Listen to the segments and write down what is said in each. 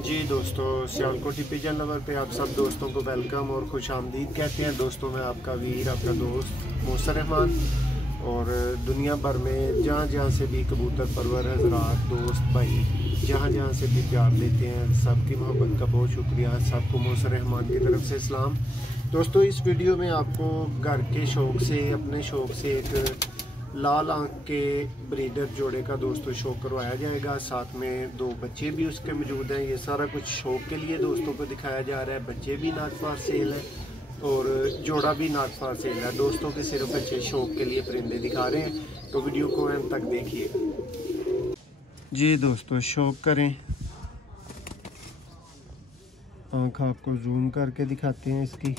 जी दोस्तों, Sialkoti pigeon lover पे आप सब दोस्तों को वेलकम और खुश आमदीद कहते हैं। दोस्तों मैं आपका वीर, आपका दोस्त मौसर रहमान। और दुनिया भर में जहाँ जहाँ से भी कबूतर परवर हजरात, दोस्त भाई जहाँ जहाँ से भी प्यार देते हैं, सबकी मोहब्बत का बहुत शुक्रिया। सबको मौसर रहमान की तरफ से सलाम। दोस्तों इस वीडियो में आपको घर के शौक़ से, अपने शौक़ से एक लाल आंख के ब्रीडर जोड़े का दोस्तों शो करवाया जाएगा। साथ में 2 बच्चे भी उसके मौजूद हैं। ये सारा कुछ शौक के लिए दोस्तों को दिखाया जा रहा है। बच्चे भी नॉट फॉर सेल है और जोड़ा भी नॉट फॉर सेल है। दोस्तों के सिर्फ अच्छे शौक के लिए परिंदे दिखा रहे हैं, तो वीडियो को अंत तक देखिए। जी दोस्तों, शौक करें, आँख आपको जूम करके दिखाते हैं इसकी।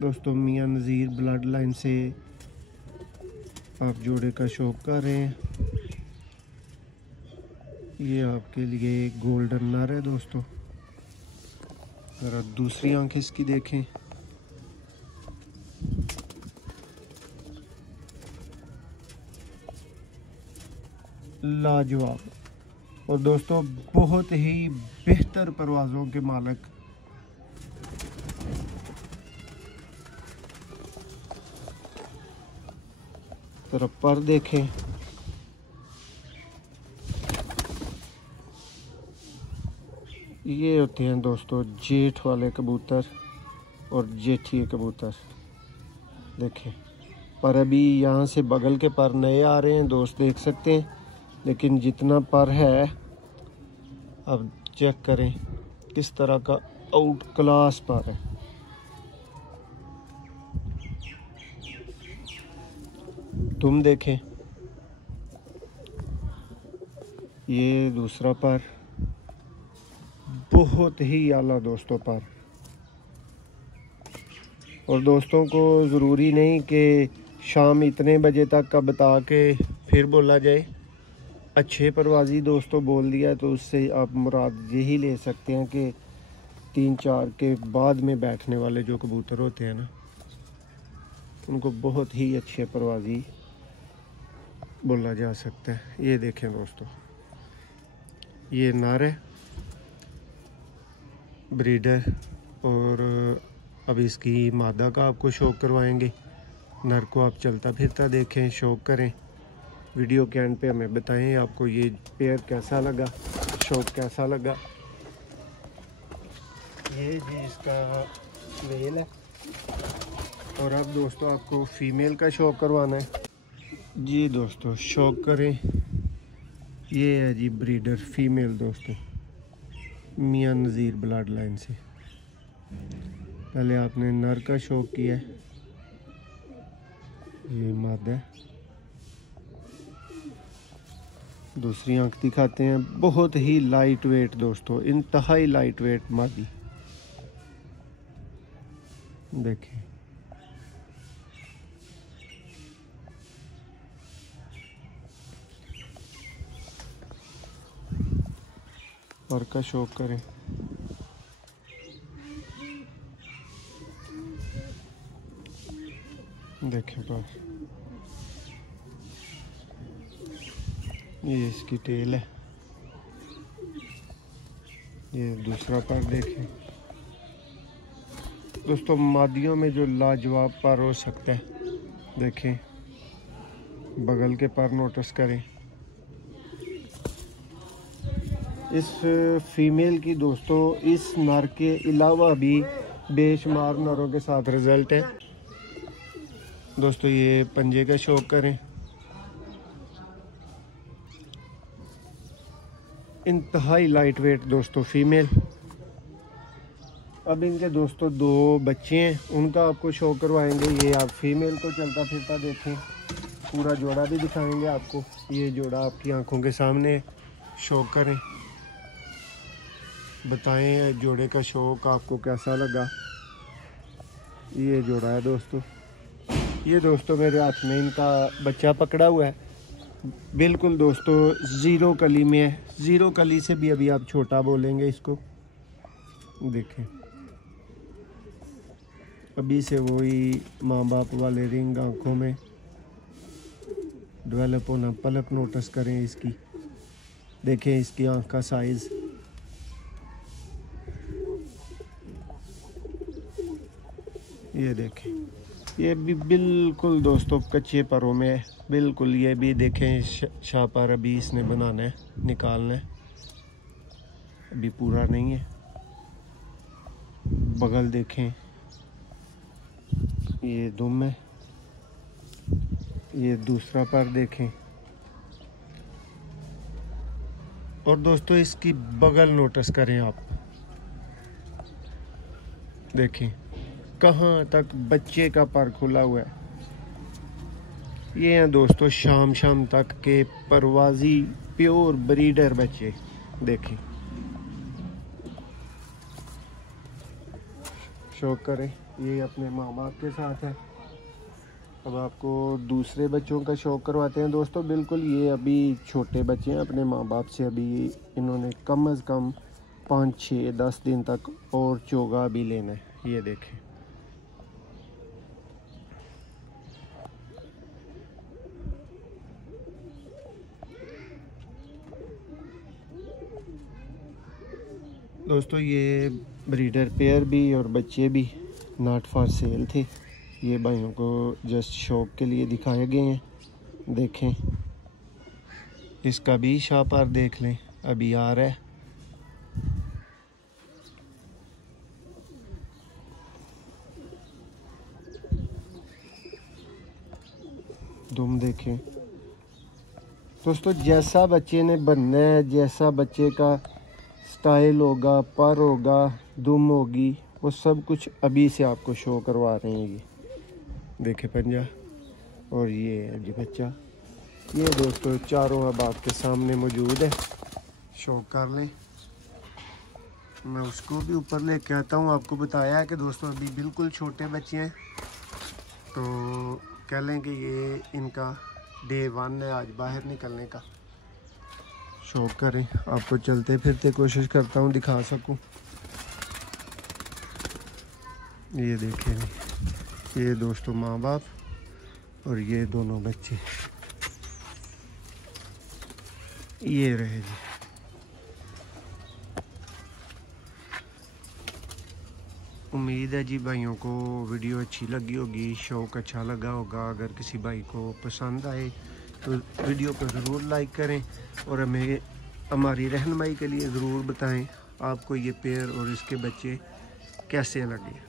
दोस्तों मियां नज़ीर ब्लड लाइन से आप जोड़े का शौक कर रहे हैं। ये आपके लिए गोल्डन नर है दोस्तों। ज़रा दूसरी आंख इसकी देखें। लाजवाब। और दोस्तों बहुत ही बेहतर परवाज़ों के मालिक। तरफ पर देखें, ये होते हैं दोस्तों जेठ वाले कबूतर और जेठी कबूतर। देखें पर अभी यहाँ से बगल के पर नए आ रहे हैं दोस्त, देख सकते हैं। लेकिन जितना पर है, अब चेक करें किस तरह का आउट क्लास पर है। तुम देखें, ये दूसरा पर बहुत ही आला दोस्तों पर। और दोस्तों को ज़रूरी नहीं कि शाम इतने बजे तक का बता के फिर बोला जाए। अच्छे परवाज़ी दोस्तों बोल दिया तो उससे आप मुराद यही ले सकते हैं कि 3-4 के बाद में बैठने वाले जो कबूतर होते हैं ना, उनको बहुत ही अच्छे परवाज़ी बोला जा सकता है। ये देखें दोस्तों, ये नर है ब्रीडर, और अब इसकी मादा का आपको शौक करवाएंगे। नर को आप चलता फिरता देखें, शौक करें। वीडियो के एंड पे हमें बताएं आपको ये पेयर कैसा लगा, शौक कैसा लगा। ये जी इसका मेल है। और अब दोस्तों आपको फीमेल का शौक करवाना है। जी दोस्तों शौक करें, ये है जी ब्रीडर फीमेल दोस्तों, मियां नज़ीर ब्लड लाइन से। पहले आपने नर का शौक किया है, ये मादा है। दूसरी आंख दिखाते हैं। बहुत ही लाइट वेट दोस्तों, इंतहाई लाइट वेट मादी। देखें और का शौक करें। देखें पर, ये इसकी टेल है। ये दूसरा पर देखें दोस्तों, मादियों में जो लाजवाब पर हो सकता है। देखें बगल के पर नोटिस करें। इस फीमेल की दोस्तों इस नर के अलावा भी बेशुमार नरों के साथ रिजल्ट है दोस्तों। ये पंजे का शौक करें। इंतहाई लाइट वेट दोस्तों फीमेल। अब इनके दोस्तों 2 बच्चे हैं, उनका आपको शौक करवाएंगे। ये आप फीमेल को चलता फिरता देखें, पूरा जोड़ा भी दिखाएंगे आपको। ये जोड़ा आपकी आंखों के सामने, शौक करें, बताएं जोड़े का शौक आपको कैसा लगा। ये जोड़ा है दोस्तों। ये दोस्तों मेरे हाथ में इनका बच्चा पकड़ा हुआ है, बिल्कुल दोस्तों 0 कली में है। 0 कली से भी अभी आप छोटा बोलेंगे इसको। देखें अभी से वही माँ बाप वाले रिंग आँखों में, डेवलप होना। पलक नोटिस करें इसकी, देखें इसकी आँख का साइज़। ये देखें, ये भी बिल्कुल दोस्तों कच्चे परों में है बिल्कुल। ये भी देखें शाहपर अभी इसने बनाना है, निकालना है, अभी पूरा नहीं है। बगल देखें, ये दुम है। ये दूसरा पर देखें। और दोस्तों इसकी बगल नोटिस करें आप, देखें कहाँ तक बच्चे का पर खुला हुआ है। ये हैं दोस्तों शाम तक के परवाजी प्योर ब्रीडर बच्चे। देखें, शौक करें, ये अपने माँ बाप के साथ है। अब आपको दूसरे बच्चों का शौक करवाते हैं दोस्तों। बिल्कुल ये अभी छोटे बच्चे हैं, अपने माँ बाप से अभी इन्होंने कम से कम 5, 6, 10 दिन तक और चोगा भी लेना है। ये देखें, दोस्तों ये ब्रीडर पेयर भी और बच्चे भी नॉट फॉर सेल थे। ये भाइयों को जस्ट शौक के लिए दिखाए गए हैं। देखें, इसका भी शाहपर देख लें, अभी आ रहा है। दुम देखें दोस्तों, जैसा बच्चे ने बनना है, जैसा बच्चे का स्टाइल होगा, पर होगा, दुम होगी, वो सब कुछ अभी से आपको शो करवा रहे हैं। ये देखें पंजा, और ये है जी बच्चा। ये दोस्तों चारों अब आपके सामने मौजूद है, शौक कर लें। मैं उसको भी ऊपर लेके आता हूँ। आपको बताया है कि दोस्तों अभी बिल्कुल छोटे बच्चे हैं, तो कह लें कि ये इनका डे 1 है आज बाहर निकलने का। शौक करें, आपको चलते फिरते कोशिश करता हूँ दिखा सकूँ। ये देखें, ये दोस्तों माँ बाप और ये दोनों बच्चे। ये रहे जी। उम्मीद है जी भाइयों को वीडियो अच्छी लगी होगी, शौक अच्छा लगा होगा। अगर किसी भाई को पसंद आए तो वीडियो को ज़रूर लाइक करें और हमें हमारी रहनुमाई के लिए ज़रूर बताएं आपको ये पेयर और इसके बच्चे कैसे लगे।